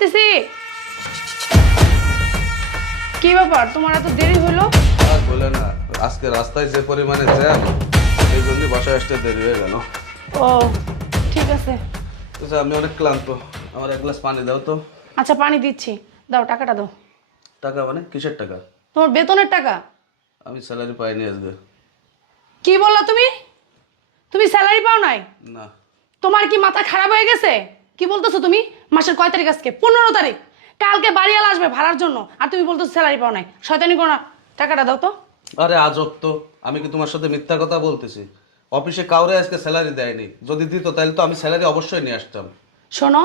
আসতেছি। কি ব্যাপার? তোমার এত দেরি হলো? আর বলে না আজকে রাস্তায় যে পরিমাণে জ্যাম সেই জন্য বাসায় আসতে দেরি হয়ে গেল। ও ঠিক আছে। আচ্ছা আমি অনেক ক্লান্ত। আমার এক গ্লাস পানি দাও তো। আচ্ছা পানি দিচ্ছি। দাও টাকাটা দাও। টাকা মানে কিসের টাকা? তোমার বেতনের টাকা? আমি স্যালারি পাইনি আজকে। কি বললা তুমি? তুমি স্যালারি পাও নাই? না। তোমার কি মাথা খারাপ হয়ে গেছে? কি বলতেছো তুমি? মাসের কয় তারিখ আজকে? পনেরো তারিখ। কালকে বাড়িয়াল আসবে ভাড়ার জন্য। আর তুমি বলতো স্যালারি পাও নাই। শয়তানি করো না টাকাটা দাও তো। আরে আজব তো। আমি কি তোমার সাথে মিথ্যা কথা বলতেছি? অফিসে কাউরে আজকে স্যালারি দেয়নি। যদি দিত তাহলে তো আমি স্যালারি অবশ্যই নিয়ে আসতাম। শোনো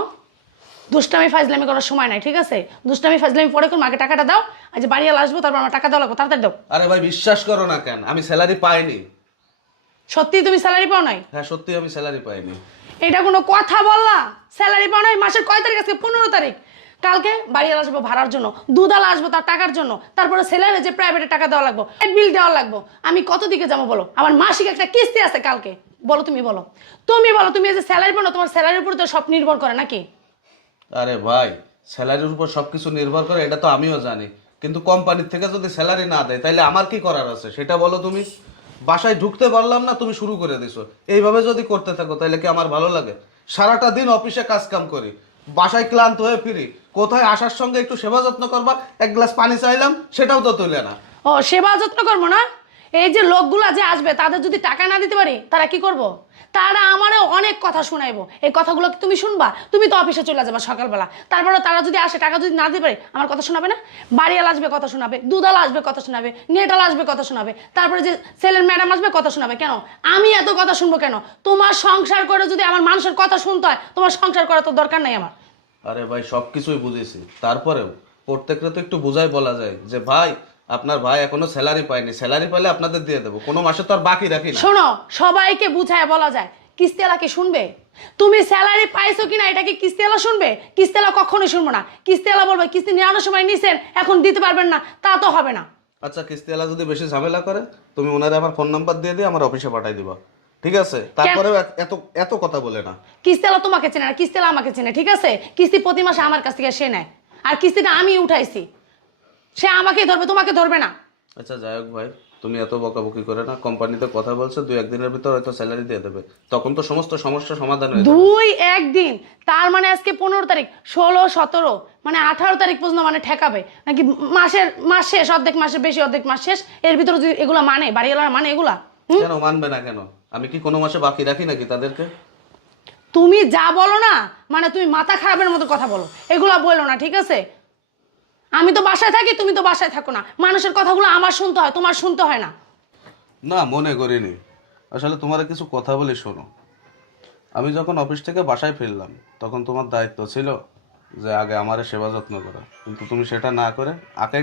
দুষ্টামি ফাজলামি করার সময় নাই ঠিক আছে? দুষ্টামি ফাজলামি পরে করুন আগে টাকাটা দাও। আজ বাড়িয়াল আসব তারপর আমার টাকা দেওয়া লাগবো তাড়াতাড়ি দাও। আরে ভাই বিশ্বাস করো না কেন? আমি স্যালারি পাইনি। সত্যি তুমি স্যালারি পাও নাই? হ্যাঁ সত্যি আমি স্যালারি পাইনি। এটা কোনো কথা বললা স্যালারি পাও নাই মাসের কয় তারিখ আজকে? পনেরো তারিখ। কালকে বাড়িয়াল আসব ভাড়ার জন্য, দুধাল আসব তার টাকার জন্য, তারপরে ছেলের যে প্রাইভেটে টাকা দেওয়া লাগবো বিল দেওয়া লাগবো। আমি কত দিকে যাব বলো? আমার মাসিক একটা কিস্তি আছে কালকে। বলো তুমি বলো। তুমি বলো, তুমি এই যে স্যালারি পাও না, তোমার স্যালারির উপর তো সব নির্ভর করে নাকি? আরে ভাই, স্যালারির উপর সবকিছু নির্ভর করে, এটা তো আমিও জানি। কিন্তু কোম্পানির থেকে যদি স্যালারি না দেয় তাহলে আমার কি করার আছে? সেটা বলো তুমি। বাসায় ঢুকতে পারলাম না, তুমি শুরু করে দিছো। এইভাবে যদি করতে থাকো, তাহলে কি আমার ভালো লাগে? সারাটা দিন অফিসে কাজ কাম করি, বাসায় ক্লান্ত হয়ে ফিরি, কোথায় আসার সঙ্গে একটু সেবা যত্ন করবা, এক গ্লাস পানি চাইলাম, সেটাও তো তুলে না। ও, সেবা যত্ন করব না? এই যে লোকগুলা যে আসবে, তাদের যদি টাকা না দিতে পারি, তারা কি করব। তারা আমারও অনেক কথা শুনাইবো। এই কথাগুলো কি তুমি শুনবা? তুমি তো অফিসে চলে যাবা সকালবেলা। তারপরে তারা যদি আসে, টাকা যদি না দিতে পারে আমার কথা শোনাবে না? বাড়িয়াল আসবে, কথা শোনাবে। দুধাল আসবে, কথা শোনাবে। নেটাল আসবে, কথা শোনাবে। তারপরে যে ছেলের ম্যাডাম আসবে, কথা শোনাবে। কেন? আমি এত কথা শুনব কেন? তোমার সংসার করে যদি আমার মানুষের কথা শুনতে হয়, তোমার সংসার করা তো দরকার নাই আমার। আরে ভাই, সবকিছুই বুঝেছি। তারপরেও প্রত্যেকটা তো একটু বোঝাই বলা যায় যে, ভাই আপনার ভাই এখনও স্যালারি পায়নি। স্যালারি পাইলে আপনাদের দিয়ে দেবো। কোনো মাসে তো আর বাকি রাখি না। শোনো সবাইকে বুঝায় বলা যায়। কিস্তিওয়ালা কি শুনবে? তুমি স্যালারি পাইছো কিনা এটা কি কিস্তিওয়ালা শুনবে? কিস্তিওয়ালা কখনোই শুনব না। কিস্তিওয়ালা বলবে কিস্তি নেওয়ানোর সময় নিছেন এখন দিতে পারবেন না। তা তো হবে না। আচ্ছা কিস্তিওয়ালা যদি বেশি ঝামেলা করে তুমি ওনারে আমার ফোন নাম্বার দিয়ে দিয়ে আমার অফিসে পাঠাই দিবা। ঠিক আছে? তারপরে এত এত কথা বলে না। কিস্তিওয়ালা তোমাকে চেনে না কিস্তিওয়ালা আমাকে চেনে ঠিক আছে? কিস্তি প্রতি মাসে আমার কাছ থেকে সে নেয়। আর কিস্তিটা আমি উঠাইছি। সে আমাকেই ধরবে তোমাকে ধরবে না। আচ্ছা যাই হোক ভাই তুমি এত বকাবকি করে না কোম্পানিতে কথা বলছে দুই একদিনের ভিতর হয়তো স্যালারি দিয়ে দেবে। তখন তো সমস্ত সমস্যা সমাধান হয়ে যাবে। দুই একদিন তার মানে আজকে পনেরো তারিখ ষোলো সতেরো মানে আঠারো তারিখ পর্যন্ত মানে ঠেকাবে। নাকি মাসের মাস শেষ অর্ধেক মাসের বেশি অর্ধেক মাস শেষ এর ভিতরে যদি এগুলা মানে বাড়িওয়ালারা মানে এগুলা? হুম? কেন মানবে না কেন? আমি কি কোনো মাসে বাকি রাখি নাকি তাদেরকে? তুমি যা বলো না মানে তুমি মাথা খারাপের মতো কথা বলো। এগুলা বলো না ঠিক আছে? আমি তো বাসায় থাকি, তুমি তো বাসায় থাকো না। মানুষের কথাগুলো আমার শুনতে হয়, তোমার শুনতে হয় না। না, মনে করিনি। আসলে তোমার কিছু কথা বলে শোনো। আমি যখন অফিস থেকে বাসায় ফিরলাম, তখন তোমার দায়িত্ব ছিল যে আগে আমারে সেবা যত্ন করা। কিন্তু তুমি সেটা না করে আগে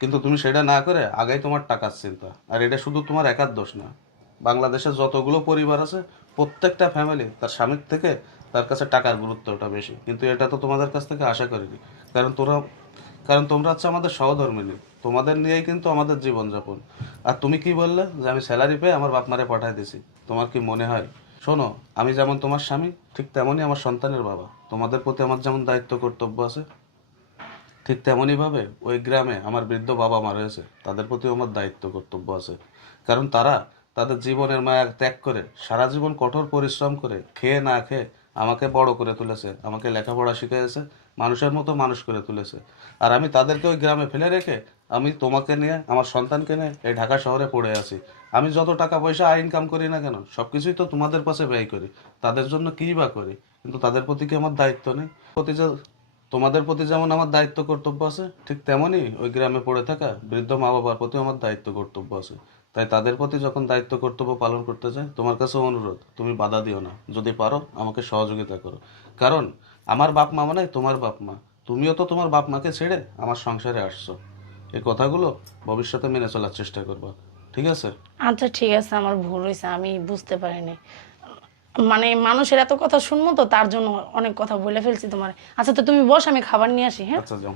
কিন্তু তুমি সেটা না করে আগেই তোমার টাকার চিন্তা। আর এটা শুধু তোমার একার দোষ না। বাংলাদেশের যতগুলো পরিবার আছে, প্রত্যেকটা ফ্যামিলি তার স্বামীর থেকে তার কাছে টাকার গুরুত্বটা বেশি। কিন্তু এটা তো তোমাদের কাছ থেকে আশা করিনি। কারণ তোরা, কারণ তোমরা হচ্ছে আমাদের সহধর্মিনী তোমাদের নিয়েই কিন্তু আমাদের জীবনযাপন। আর তুমি কি বললে? যে আমি স্যালারি পেয়ে আমার বাপ মারে পাঠাই দিছি। তোমার কি মনে হয়? শোনো, আমি যেমন তোমার স্বামী, ঠিক তেমনই আমার সন্তানের বাবা। তোমাদের প্রতি আমার যেমন দায়িত্ব, কর্তব্য আছে, ঠিক তেমনইভাবে ওই গ্রামে আমার বৃদ্ধ বাবা মা রয়েছে, তাদের প্রতিও আমার দায়িত্ব, কর্তব্য আছে। কারণ তারা তাদের জীবনের মায়া ত্যাগ করে, সারা জীবন কঠোর পরিশ্রম করে, খেয়ে না খেয়ে আমাকে বড় করে তুলেছে, আমাকে লেখাপড়া শিখিয়েছে, মানুষের মতো মানুষ করে তুলেছে। আর আমি তাদেরকে ওই গ্রামে ফেলে রেখে আমি তোমাকে নিয়ে, আমার সন্তানকে নিয়ে এই ঢাকা শহরে পড়ে আছি। আমি যত টাকা পয়সা, আয় ইনকাম করি না কেন সব কিছুই তো তোমাদের পাশে ব্যয় করি। তাদের জন্য কী বা করি? কিন্তু তাদের প্রতি কি আমার দায়িত্ব নেই? প্রতি যে, তোমাদের প্রতি যেমন আমার দায়িত্ব কর্তব্য আছে, ঠিক তেমনই ওই গ্রামে পড়ে থাকা বৃদ্ধ মা বাবার প্রতি আমার দায়িত্ব কর্তব্য আছে। তাই তাদের প্রতি যখন দায়িত্ব কর্তব্য পালন করতে চাই তোমার কাছে অনুরোধ তুমি বাধা দিও না। যদি পারো আমাকে সহযোগিতা করো। কারণ আমার বাপ মা মানে তোমার বাপ মা। তুমিও তো তোমার বাপ মাকে ছেড়ে আমার সংসারে আসছো। এই কথাগুলো ভবিষ্যতে মেনে চলার চেষ্টা করবা। ঠিক আছে? আচ্ছা ঠিক আছে। আমার ভুল হয়েছে আমি বুঝতে পারিনি। মানে মানুষের এত কথা শুনব তো তার জন্য অনেক কথা বলে ফেলছি তোমার। আচ্ছা তো তুমি বস আমি খাবার নিয়ে আসি হ্যাঁ? আচ্ছা যাও।